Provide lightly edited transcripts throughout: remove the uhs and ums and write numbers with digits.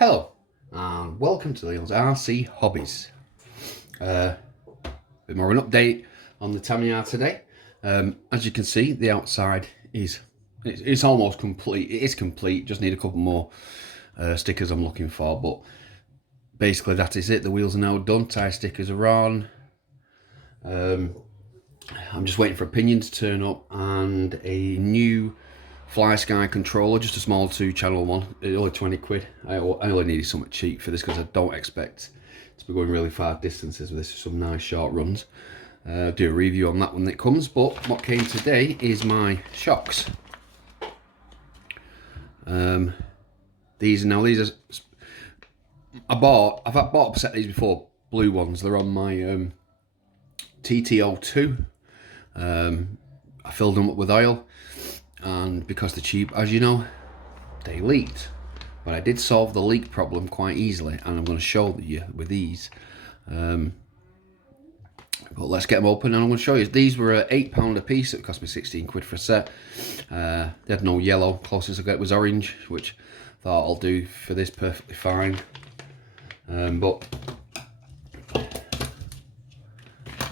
Hello and welcome to Leon's RC Hobbies. Bit more of an update on the Tamiya today. As you can see, the outside it's almost complete. It is complete. Just need a couple more stickers I'm looking for, but basically that is it. The wheels are now done. Tyre stickers are on. I'm just waiting for a pinion to turn up and a new Fly Sky controller, just a small 2-channel one. It's only 20 quid. I only needed something cheap for this because I don't expect to be going really far distances with this. Some nice short runs. Do a review on that when it comes. But what came today is my shocks. These are I've bought a set of these before, blue ones. They're on my TT02. I filled them up with oil, and because they're cheap, as you know, they leaked. But I did solve the leak problem quite easily, and I'm going to show you with these. But let's get them open, and I'm going to show you. These were £8 a piece. It cost me 16 quid for a set. They had no yellow. Closest I got was orange, which I thought I'll do for this perfectly fine. But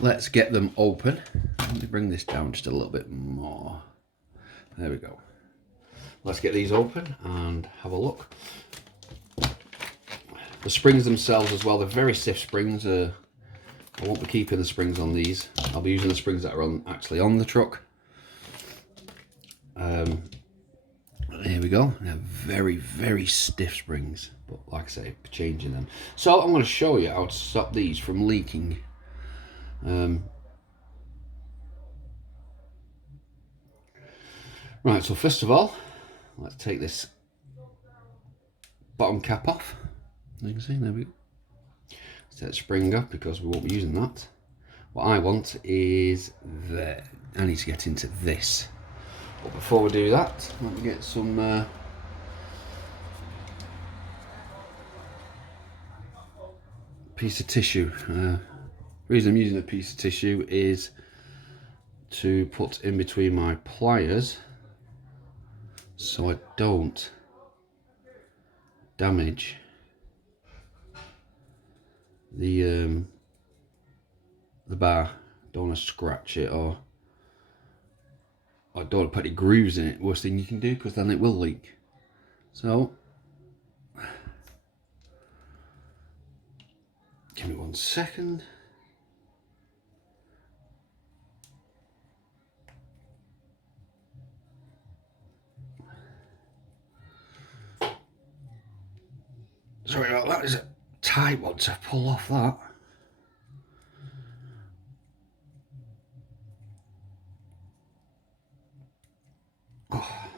let's get them open. Let me bring this down just a little bit more. There we go. Let's get these open and have a look. The springs themselves as well, they're very stiff springs. I won't be keeping the springs on these. I'll be using the springs that are actually on the truck. Here we go. They're very, very stiff springs, but like I say, changing them. So I'm going to show you how to stop these from leaking. Right, so first of all, let's take this bottom cap off. As you can see, there we go. Let's take the spring off because we won't be using that. What I want is there. I need to get into this. But before we do that, let me get some piece of tissue. The reason I'm using a piece of tissue is to put in between my pliers so I don't damage the bar. Don't want to scratch it, or I don't want to put any grooves in it. Worst thing you can do, because then it will leak. So give me 1 second. Sorry about that, it's a tight one to pull off that. Oh.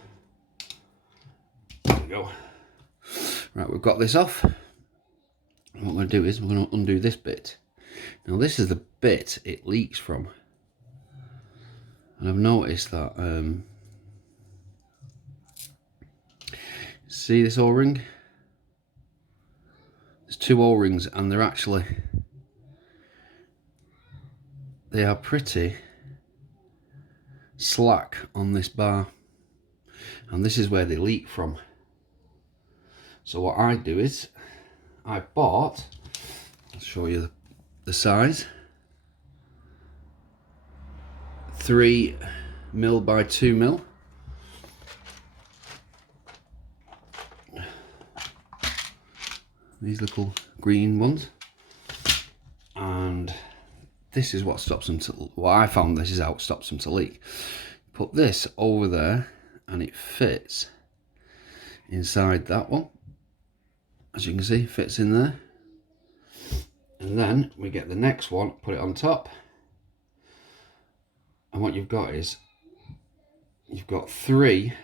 There we go. Right, we've got this off. And what we're going to do is we're going to undo this bit. Now this is the bit it leaks from. And I've noticed that, see this O-ring? There's 2 O-rings, and they are pretty slack on this bar, and this is where they leak from. So what I do is I bought, I'll show you the size, 3mm by 2mm. These little green ones, and this is what stops them to, well, I found this is how it stops them to leak. Put this over there and it fits inside that one. As you can see, fits in there. And then we get the next one, put it on top. And what you've got is, you've got 3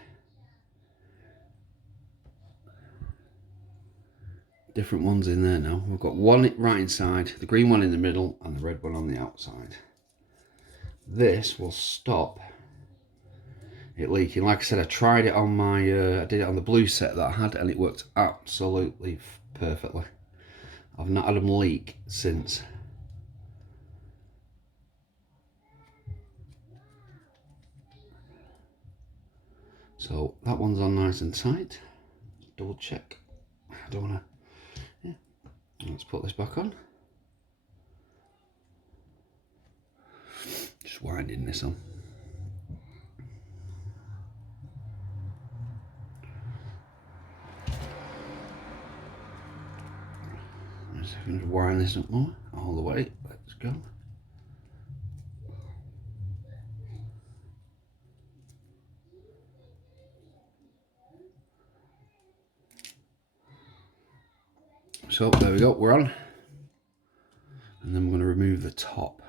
different ones in there now. We've got one right inside, the green one in the middle, and the red one on the outside. This will stop it leaking. Like I said, I tried it on my, I did it on the blue set that I had, and it worked absolutely perfectly. I've not had them leak since. So that one's on nice and tight. Double check. I don't want to Let's put this back on. Just winding this on. Just wind this up more, all the way. Let's go. So there we go, we're on. And then we're going to remove the top.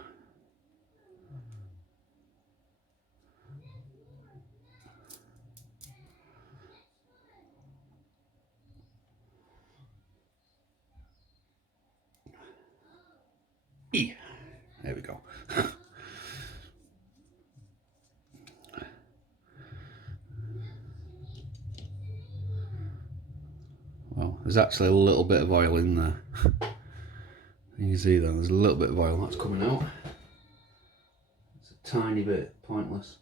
There we go. Well, there's actually a little bit of oil in there. You can see that there's a little bit of oil that's coming out. It's a tiny bit, pointless.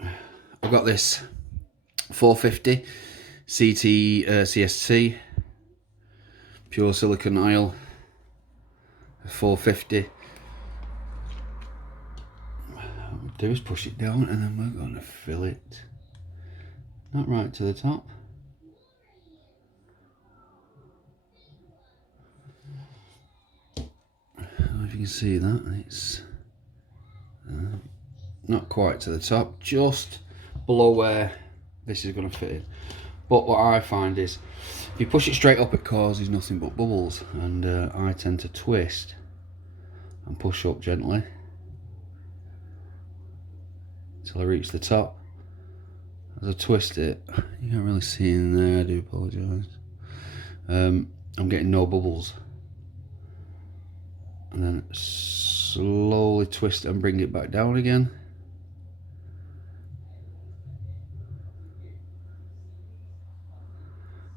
I've got this 450 CT CST pure silicone oil, 450. What we'll do is push it down and then we're going to fill it, not right to the top. If you can see that, it's not quite to the top, just below where this is going to fit in. But what I find is, if you push it straight up, it causes nothing but bubbles, and I tend to twist and push up gently until I reach the top. As I twist it, you can't really see in there, I do apologise. I'm getting no bubbles. And then slowly twist and bring it back down again.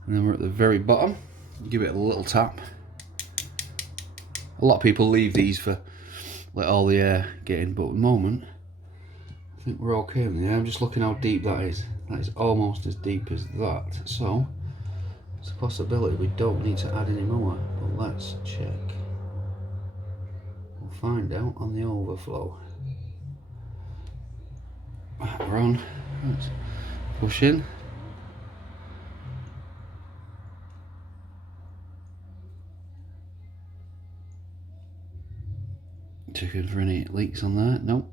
And then we're at the very bottom. Give it a little tap. A lot of people leave these for let all the air get in, but at the moment I think we're okay in the air. I'm just looking how deep that is. That is almost as deep as that. So it's a possibility we don't need to add any more. But let's check. Find out on the overflow. We're on. Let's push in. Checking for any leaks on there. Nope.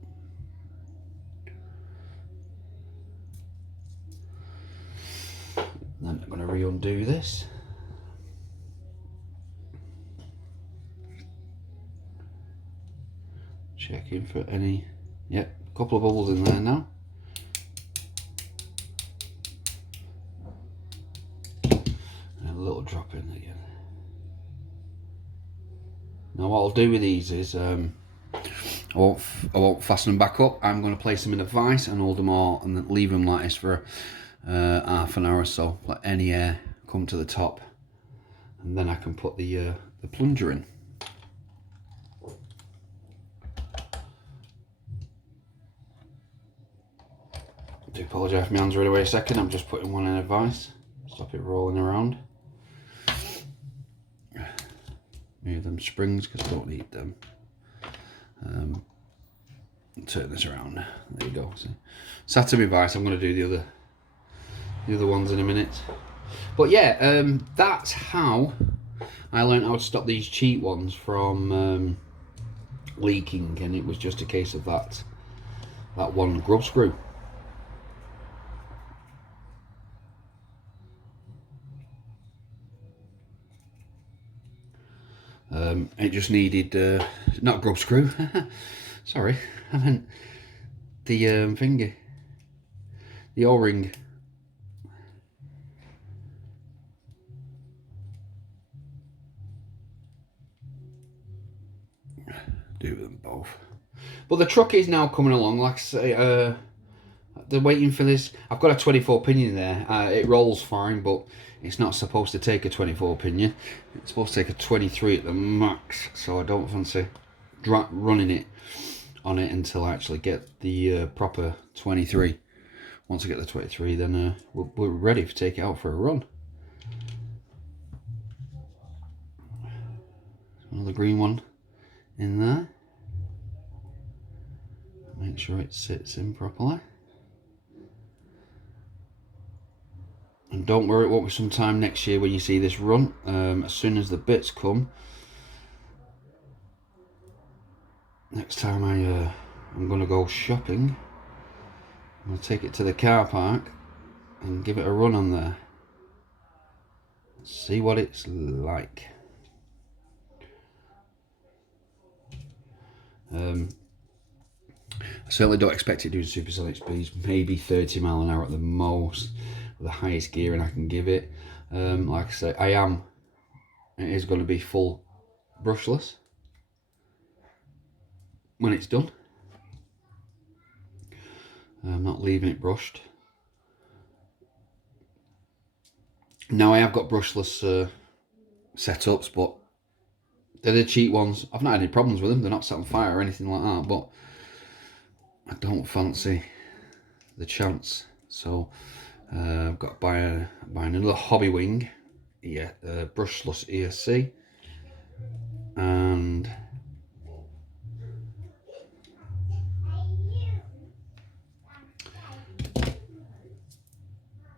Then I'm going to re-undo this. Checking for any, yep, a couple of bubbles in there now. And a little drop in again. Now what I'll do with these is, I won't fasten them back up. I'm going to place them in a vise and hold them all and then leave them like this for half an hour or so. Let any air come to the top. And then I can put the plunger in. I do apologise if my hands are away a second. I'm just putting one in a vise. Stop it rolling around. Move them springs because I don't need them. Turn this around. There you go. So, sat in my vise. I'm going to do the other ones in a minute. But yeah, that's how I learned how to stop these cheap ones from leaking, and it was just a case of that one grub screw. It just needed, not grub screw, sorry, I meant the finger, the O-ring. Do them both. But the truck is now coming along, like I say, they're waiting for this. I've got a 24 pinion there. It rolls fine, but it's not supposed to take a 24 pinion. It's supposed to take a 23 at the max, so I don't fancy running it on it until I actually get the proper 23. Once I get the 23, then we're ready to take it out for a run. Another green one in there. Make sure it sits in properly. And don't worry, it won't be some time next year when you see this run. As soon as the bits come, next time I'm going to go shopping, I'm going to take it to the car park and give it a run on there. See what it's like. I certainly don't expect it doing supersonic speeds, maybe 30 mile an hour at the most, with the highest gearing I can give it. Like I say, it is going to be full brushless when it's done. I'm not leaving it brushed. Now I have got brushless setups, but they're the cheap ones. I've not had any problems with them. They're not set on fire or anything like that, but I don't fancy the chance. So I've got to buy another hobby wing, brushless ESC, and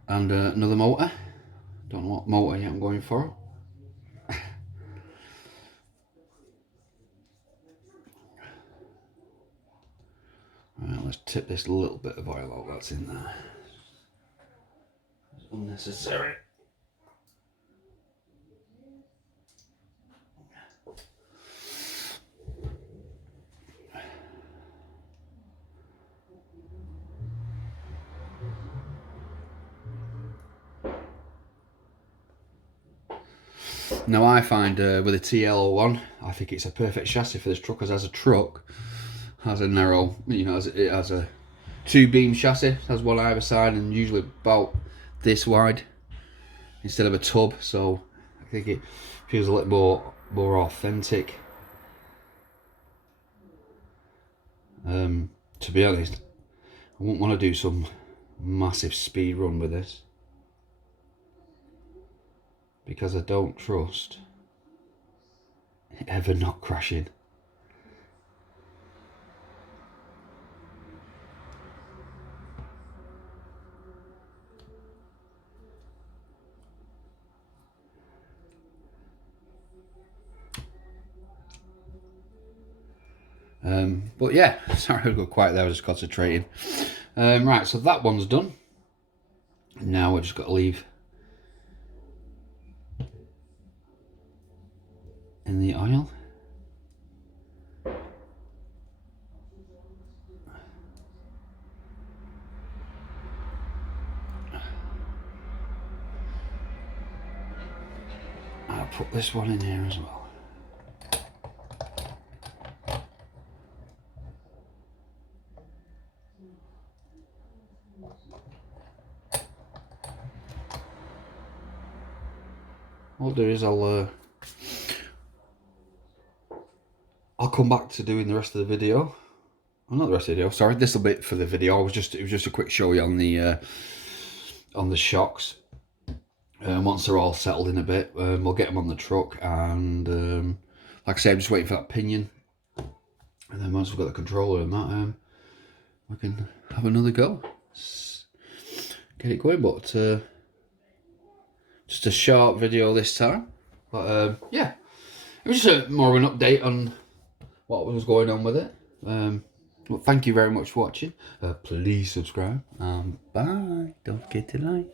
another motor. Don't know what motor yet I'm going for. Right, let's tip this little bit of oil out that's in there. It's unnecessary. Now I find with a Tl01, I think it's a perfect chassis for this truck, because as a truck, has a narrow, it has a 2-beam chassis, has one either side, and usually about this wide instead of a tub. So I think it feels a little more authentic. To be honest, I wouldn't want to do some massive speed run with this, because I don't trust it ever not crashing. But yeah, sorry I got quiet there, I was just concentrating. Right, so that one's done. Now we've just got to leave in the oil. I'll put this one in here as well. What I'll do is I'll come back to doing the rest of the video. Well, not the rest of the video, sorry, this will be for the video. It was just a quick show you on the shocks. Once they're all settled in a bit, we'll get them on the truck, and like I say, I'm just waiting for that pinion, and then once we've got the controller and that, we can have another go, get it going. But just a short video this time, but yeah, it was just more of an update on what was going on with it. Well, thank you very much for watching. Please subscribe, and bye. Don't forget to like.